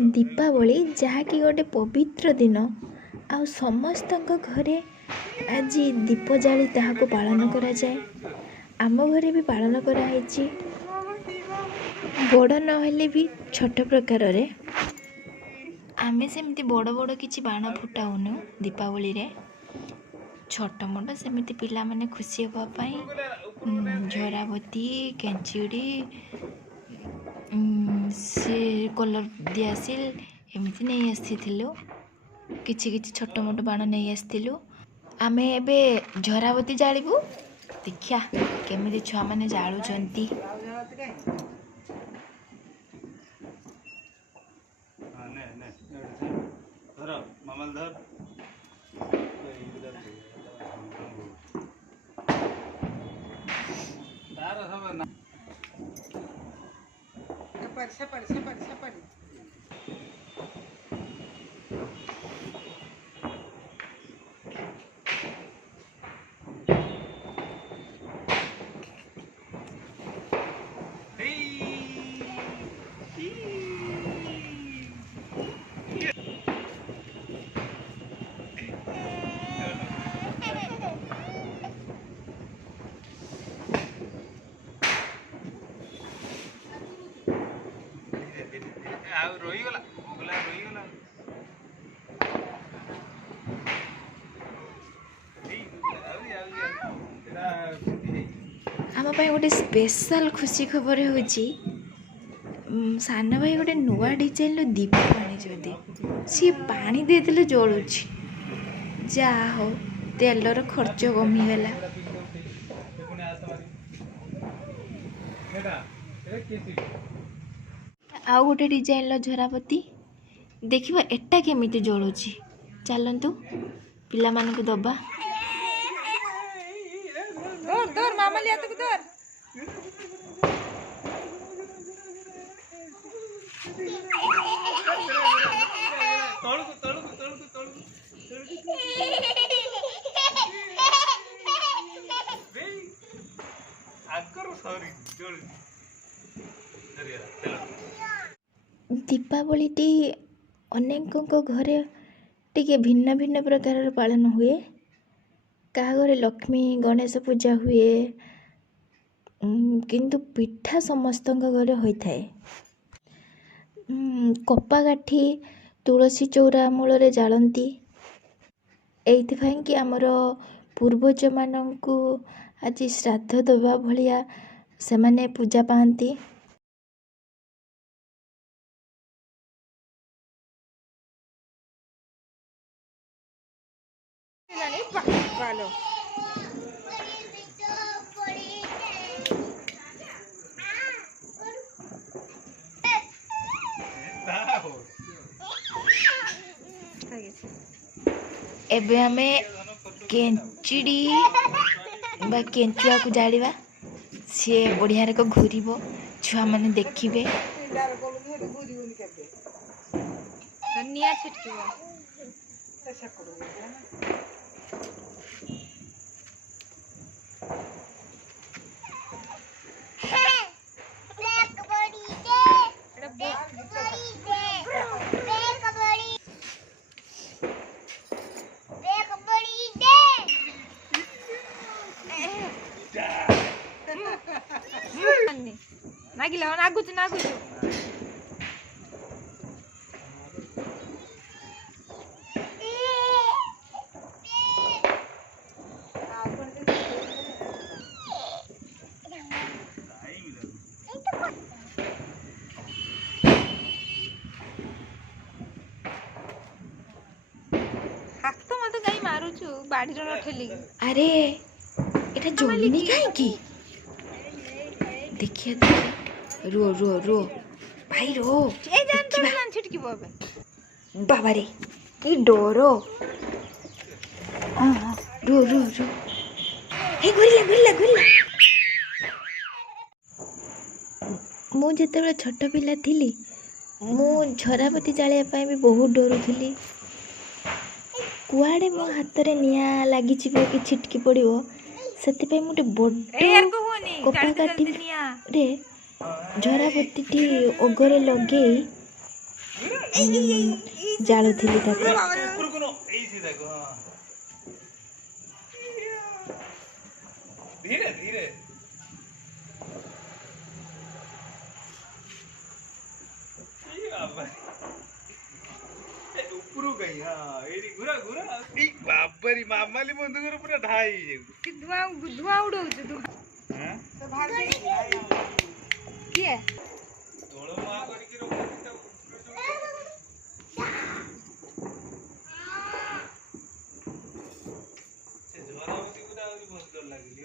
दीपावली जहाँकि गोटे पवित्र दिन आउ समस्तଙ୍କ घरे आज दीप जाली ताहाको पालन करा जाए। आम घरे भी पालन कराई बड़ नहेले भी छोट प्रकार रे आमे सेमती बड़ बड़ किछि बाण फुटाउनु दीपावली रे छोट मोट सेमती पिला माने खुशी होबा पई झराबती केंचुड़ी से कलर दियासिल एमती नहीं आसीथिलु किछि किछि छोट मोट बाण नहीं आसीथिलु। आमे एबे झराबती जालिबु देखिया केमिति छुआ माने जाळुचंती। आम गोटे स्पेशल खुशी खबर हो सान भाई गोटे नुआ डिजाइन दीप आनी सी पानी देदेले जलुची जा हो तेलर खर्च कमीगला। आउ गोटे डिजाइन झरापती देखिबा एटा केमिति जलुची चलतु पिला मानकु दबा। दौर मामा लिया तक दौर दीपावली टी अनेक घरे टिके भिन्न भिन्न प्रकार पालन हुए। क्या घरे लक्ष्मी गणेश पूजा हुए किंतु पिठा समस्त घरे होता है। कपाकाठी तुलसी चौरा मूल जालती कि आमर पूर्वज मानू आज श्राद्ध दबा भलिया से माने पूजा पाती। एबे हमें केंचुड़ी बा केंचुआ को जाड़वा सी बढ़िया रे घूर छुआ मैंने देखिए नागिला नागुचु नागुचु हाथ तो मत गई मारुचु बाड़ी रो ठेली। अरे एटा जोलिनी काहे की देखिए देखिए रो रो रो भाई रो ए जान तो जान छिटकी बाबा बाबा रे की डरो रो रो रो हे गुरिला गुरिला गुरिला मु जेतेबेले छोट पिला थिली मु झराबती जालिया पाई भी बहुत डरुथली। कुआड़े मो हाथ रे निया लागि छिबो कि छिटकी पड़िबो सेति मोटे बड़ कपाकाठी रे झराबती टी ओगरे लगे ଜାଳୁଥିଲି ତାକୁ। ଉପରକୁ ନ ଏଇଠି ଦେଖ ହଁ ଧୀରେ ଧୀରେ ଏଇ ବାବା ଉପରକୁ କାଇଁ ହଁ ଏଇଠି ଘୁରା ଘୁରା ଏଇ ବାବାରି ମାମାଲି ବନ୍ଧୁଙ୍କର ପୁରା ଢାଇ ହେଇଯାଉଛି ଧୂଆଁ ଧୂଆଁ ଉଡଉଛି ତୁ ହଁ କିଏ ତଳ ମା କରିକି ରଖୁଛି ତାକୁ ସେ ଝରାବତୀ ଗୁଡ଼ା ଆହୁରି ବହୁତ ଡର ଲାଗିଲି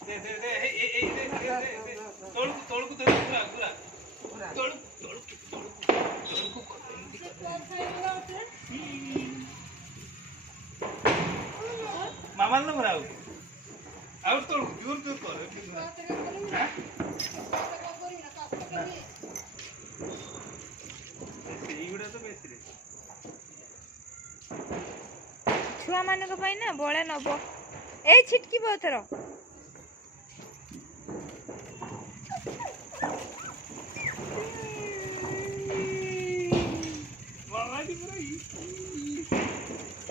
ଦେ ଦେ ଦେ ଏଇ ଦେ ଦେ ଦେ ତଳକୁ ତଳକୁ ଧରି ଘୁରା ଘୁରା ତଳକୁ ତଳକୁ ତଳକୁ ମାମାଲ ନମ୍ବର ଆଉ ତଳକୁ ଜୋର ଜୋର କର ସେଇଗୁଡ଼ା ତ ବେଶୀରେ ଛୁଆ ମାନଙ୍କ ପାଇଁ ନା ବଳେ ନବ ଏଇ ଛିଟକିବ ଏଥର ମାମାଲି ପୁରା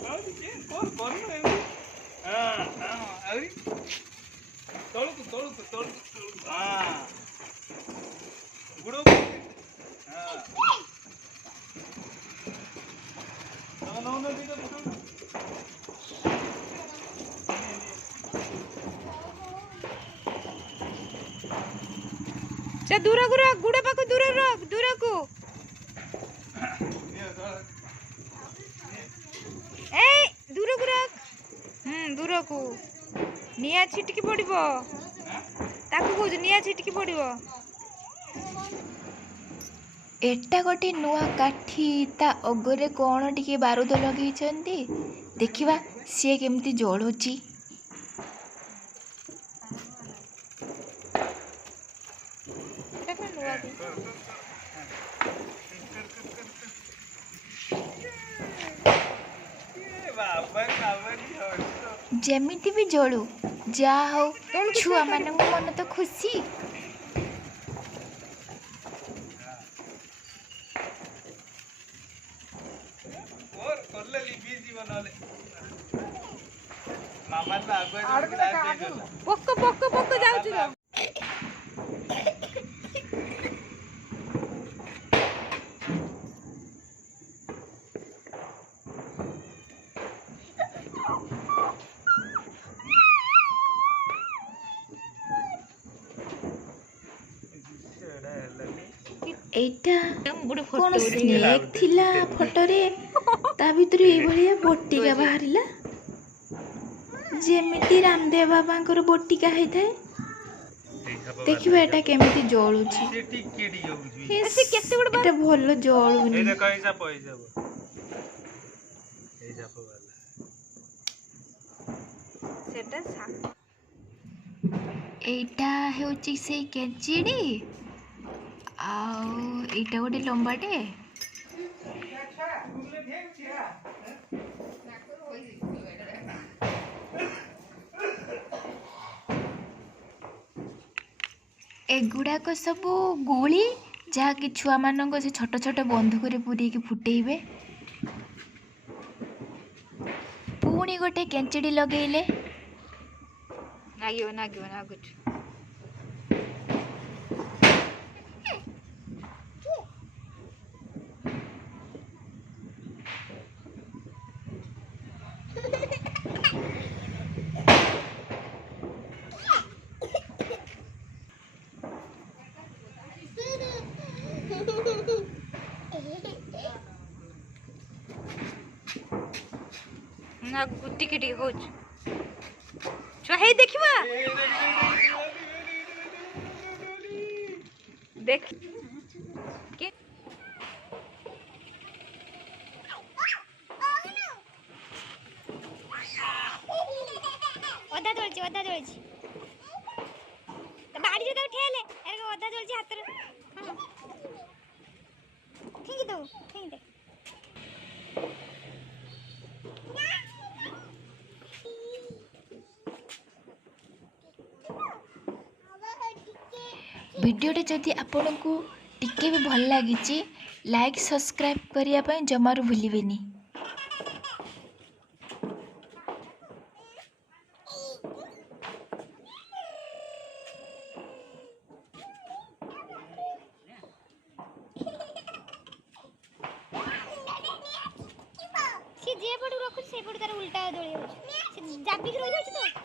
ଆଉ ଟିକେ କର କରୁନ ଏମିତି ହଁ ହଁ ଆହୁରି ତଳକୁ ତଳକୁ ତଳକୁ ତଳକୁ ହଁ ଗୁଡ଼ ହଁ ତମେ ନଉନ ଦିଟା ଗୁଡ଼ ସେ ଦୂରକୁ ରଖ ଗୁଡ ପାଖକୁ ଦୂର ରଖ ଦୂରକୁ ଏଇ ଦୂରକୁ ରଖ ଦୂରକୁ ନିଆଁ ଛିଟିକି ପଡିବ ତାକୁ କହୁଛୁ ନିଆଁ ଛିଟିକି ପଡିବ ଏଟା ଗୋଟେ ନୂଆ କାଠି ତା ଅଗରେ କ'ଣ ଟିକେ ବାରୁଦ ଲଗେଇଛନ୍ତି ଦେଖିବା ସିଏ କେମିତି ଜଳୁଛି। ଏଟା କଣ ନୂଆ କି? ଯେମିତି ବି ଜଳୁ ଯାହା ହଉ ତଳକୁ ଛୁଆମାନଙ୍କ ମନ ତ ଖୁସି। ପୋକ ପୋକ ପୋକ ଯାଉଛି ତ ଏଇଟା କ'ଣ ସ୍ନେକ୍ ଥିଲା ଫଟୋରେ ତା ଭିତରୁ ଏଇଭଳିଆ ବଟିକା ବାହାରିଲା ଯେମିତି ରାମଦେବ ବାବାଙ୍କର ବଟିକା ହେଇଥାଏ। ଦେଖିବା ଏଟା କେମିତି ଜଳୁଛି। ଏଟା ଭଲ ଜଳୁନି। ସେଟା ଏଇଟା ହେଉଛି ସେଇ କେଞ୍ଚିଡ଼ି ଆଉ ଏଇଟା ଗୋଟେ ଲମ୍ବାଟେ ଏଗୁଡ଼ାକ ସବୁ ଗୁଳି ଯାହାକି ଛୁଆମାନଙ୍କ ସେ ଛୋଟ ଛୋଟ ବନ୍ଧୁକରେ ପୂରେଇକି ଫୁଟେଇବେ। ପୁଣି ଗୋଟେ କେଞ୍ଚିଡ଼ି ଲଗେଇଲେ ନାଗିବ ନାଗିବ ନାଗୁଛୁ ନା ଟିକେ ଟିକେ ହଉଛି ଛୁଆ ହେଇ ଦେଖିବା ଦେଖ କି ଅଧା ଜଳୁଛି ବାଡ଼ିରେ ତାକୁ ଠେଲେ ଅଧା ଜଳୁଛି ହାତରେ ଫିଙ୍ଗି ଦଉ ଫିଙ୍ଗି ଦେ ଭିଡ଼ିଓଟି ଯଦି ଆପଣଙ୍କୁ ଟିକେ ବି ଭଲ ଲାଗିଛି ଲାଇକ୍ ସବସ୍କ୍ରାଇବ୍ କରିବା ପାଇଁ ଜମାରୁ ଭୁଲିବେନି। ସେ ଯେ ପଟୁ ରଖୁଛି ସେପଟୁ ତାର ଉଲ୍ଟା ଦୋଳି ହଉଛି। ସେ ଜାବିକି ରହିଯାଉଛି ତ।